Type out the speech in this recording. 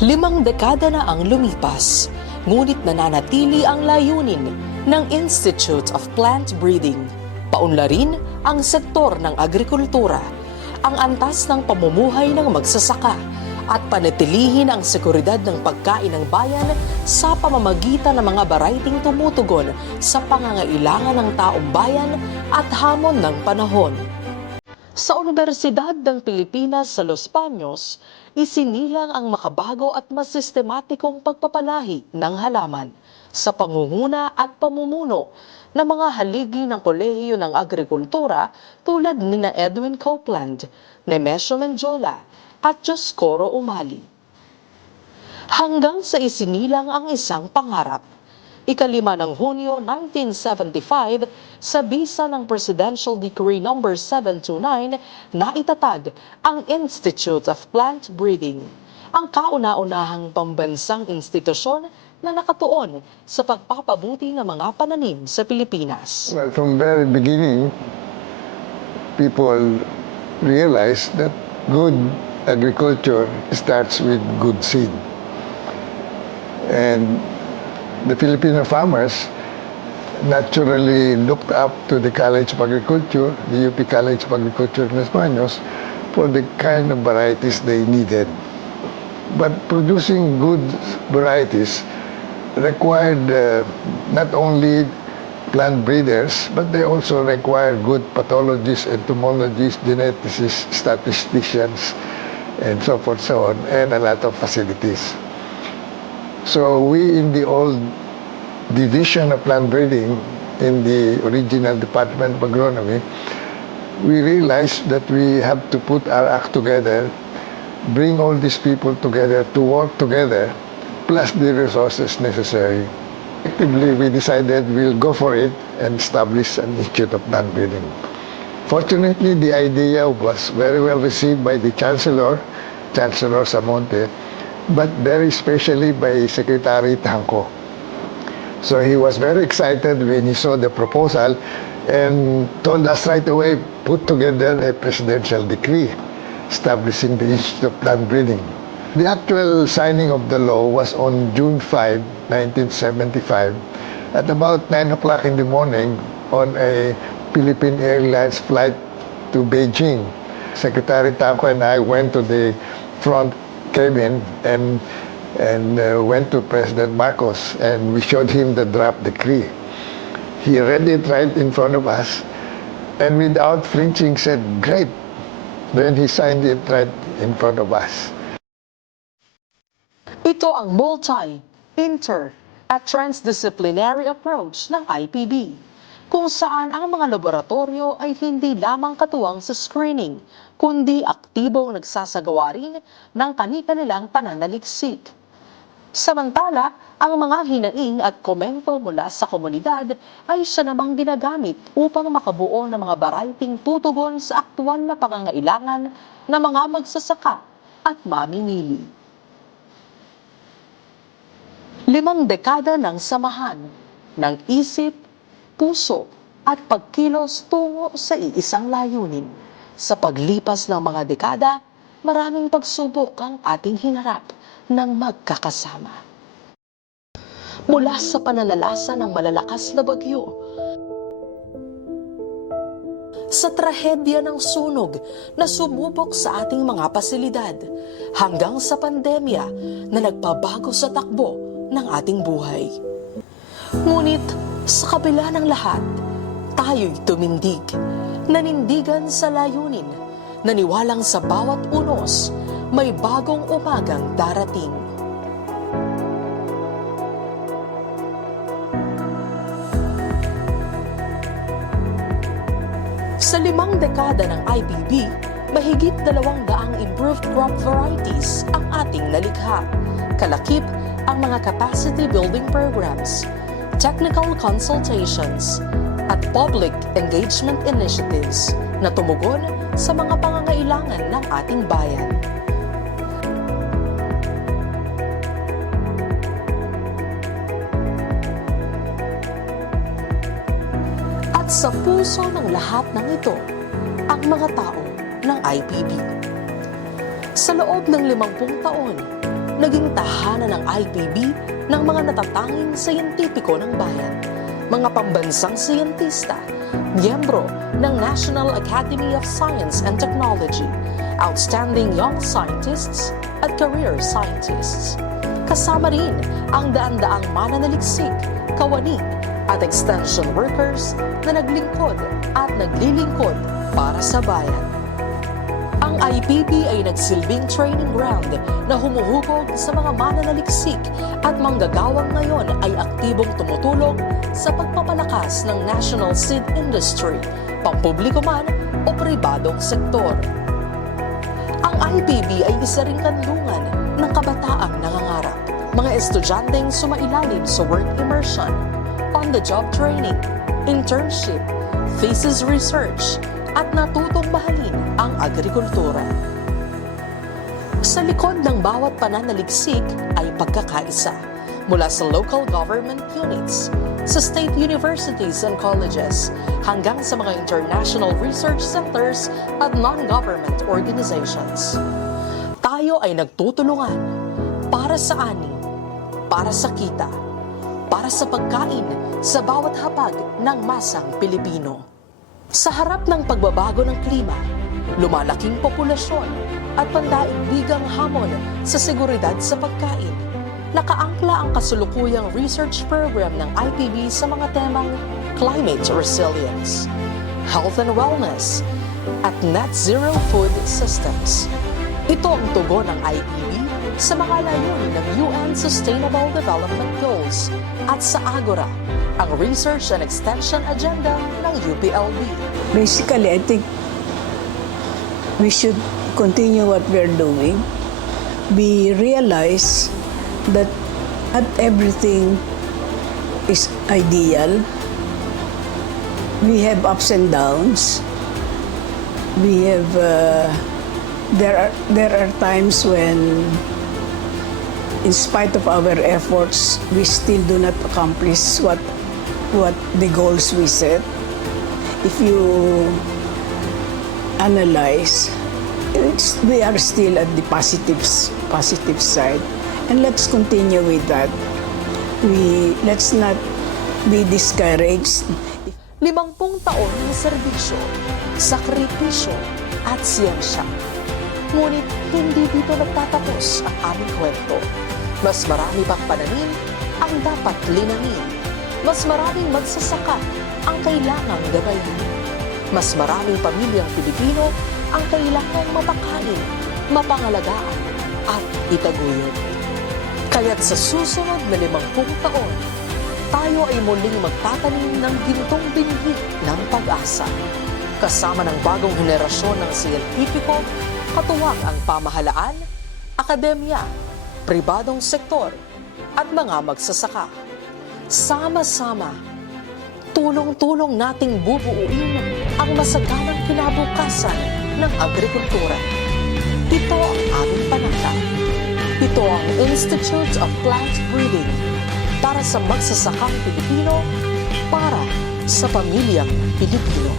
Limang dekada na ang lumipas, ngunit nananatili ang layunin ng Institute of Plant Breeding. Paunlarin ang sektor ng agrikultura, ang antas ng pamumuhay ng magsasaka, at panatilihin ang seguridad ng pagkain ng bayan sa pamamagitan ng mga barayting tumutugon sa pangangailangan ng taong bayan at hamon ng panahon. Sa Universidad ng Pilipinas sa Los Baños, isinilang ang makabago at mas sistematikong pagpapalahi ng halaman sa pangunguna at pamumuno ng mga haligi ng Kolehiyo ng Agrikultura tulad ni na Edwin Copeland, Nemesio Menjola at Joscoro Umali. Hanggang sa isinilang ang isang pangarap, ikalima ng Hunyo 1975 sa bisa ng Presidential Decree No. 729 na itatag ang Institute of Plant Breeding, ang kauna-unahang pambansang institusyon na nakatuon sa pagpapabuti ng mga pananim sa Pilipinas. Well, from very beginning, people realized that good agriculture starts with good seed. And the Filipino farmers naturally looked up to the College of Agriculture, the UP College of Agriculture in Los Baños, for the kind of varieties they needed. But producing good varieties required uh, not only plant breeders, but they also require good pathologists, entomologists, geneticists, statisticians, and so forth, so on, and a lot of facilities. So we in the old division of plant breeding in the original Department of Agronomy, we realized that we have to put our act together, bring all these people together to work together, plus the resources necessary. Effectively, we decided we'll go for it and establish an institute of plant breeding. Fortunately, the idea was very well received by the Chancellor, Chancellor Samonte, but very especially by Secretary Tangko. So he was very excited when he saw the proposal and told us right away, put together a presidential decree establishing the Institute of Plant Breeding. The actual signing of the law was on June 5, 1975, at about 9 o'clock in the morning on a Philippine Airlines flight to Beijing. Secretary Tanco and I went to the front cabin and and uh, went to President Marcos and we showed him the draft decree. He read it right in front of us and without flinching said, great. Then he signed it right in front of us. Ito ang multi, inter, at transdisciplinary approach ng IPB, kung saan ang mga laboratorio ay hindi lamang katuwang sa screening, kundi aktibong nagsasagawa rin ng kani-kanilang pananaliksik. Samantala, ang mga hinaing at komento mula sa komunidad ay siya namang ginagamit upang makabuo ng mga barayting tutugon sa aktual na pangangailangan ng mga magsasaka at mamimili. Limang dekada ng samahan ng isip, puso at pagkilos tungo sa iisang layunin. Sa paglipas ng mga dekada, maraming pagsubok ang ating hinarap ng magkakasama. Mula sa pananalasa ng malalakas na bagyo, sa trahedya ng sunog na sumubok sa ating mga pasilidad hanggang sa pandemya na nagpabago sa takbo ng ating buhay. Ngunit sa kabila ng lahat, tayo'y tumindig, nanindigan sa layunin, naniwalang sa bawat unos may bagong umagang darating. Sa limang dekada ng IPB, mahigit dalawang daang improved crop varieties ang ating nalikha. Kalakip ang mga capacity building programs, technical consultations, at public engagement initiatives na tumugon sa mga pangangailangan ng ating bayan. At sa puso ng lahat ng ito, ang mga tao ng IPB. Sa loob ng limampung taon, naging tahanan ng IPB ng mga natatanging siyentipiko ng bayan, mga pambansang siyentista, miyembro ng National Academy of Science and Technology, outstanding young scientists at career scientists. Kasama rin ang daan-daang mananaliksik, kawani at extension workers na naglingkod at naglilingkod para sa bayan. IPP ay nagsilbing training ground na humuhubog sa mga mananaliksik at manggagawang ngayon ay aktibong tumutulong sa pagpapalakas ng national seed industry, pampubliko man o pribadong sektor. Ang IPB ay isa ring kanlungan ng kabataang nangangarap. Mga estudyanteng sumailalim sa work immersion, on-the-job training, internship, thesis research, at natutong mahalin ang agrikultura. Sa likod ng bawat pananaliksik ay pagkakaisa mula sa local government units, sa state universities and colleges, hanggang sa mga international research centers at non-government organizations. Tayo ay nagtutulungan para sa ani, para sa kita, para sa pagkain sa bawat hapag ng masang Pilipino. Sa harap ng pagbabago ng klima, lumalaking populasyon at pandaigdigang hamon sa seguridad sa pagkain, nakaangkla ang kasulukuyang research program ng IPB sa mga temang climate resilience, health and wellness, at net zero food systems. Ito ang tugon ng IPB sa mga layunin ng UN Sustainable Development Goals at sa Agora, ang Research and Extension Agenda ng UPLB. Basically, I think we should continue what we're doing. We realize that not everything is ideal. We have ups and downs. We have uh, there are there are times when in spite of our efforts we still do not accomplish what what the goals we set if you analyze, it's, we are still at the positives, positive side. And let's continue with that. We, let's not be discouraged. Limampung taon ng serbisyo, sakripisyo at siyensya. Ngunit hindi dito nagtatapos ang aming kwento. Mas marami pang pananim ang dapat linangin. Mas maraming magsasaka ang kailangang gabayan. Mas maraming pamilyang Pilipino ang kailangang mapakain, mapangalagaan at itaguyod. Kaya't sa susunod na limampung taon, tayo ay muling magtatanim ng gintong binhi ng pag-asa. Kasama ng bagong henerasyon ng siyentipiko, katuwang ang pamahalaan, akademya, pribadong sektor, at mga magsasaka. Sama-sama, tulong-tulong nating bubuuin ang masaganang kinabukasan ng agrikultura. Ito ang aming panata. Ito ang Institute of Plant Breeding para sa magsasakang Pilipino para sa pamilyang Pilipino.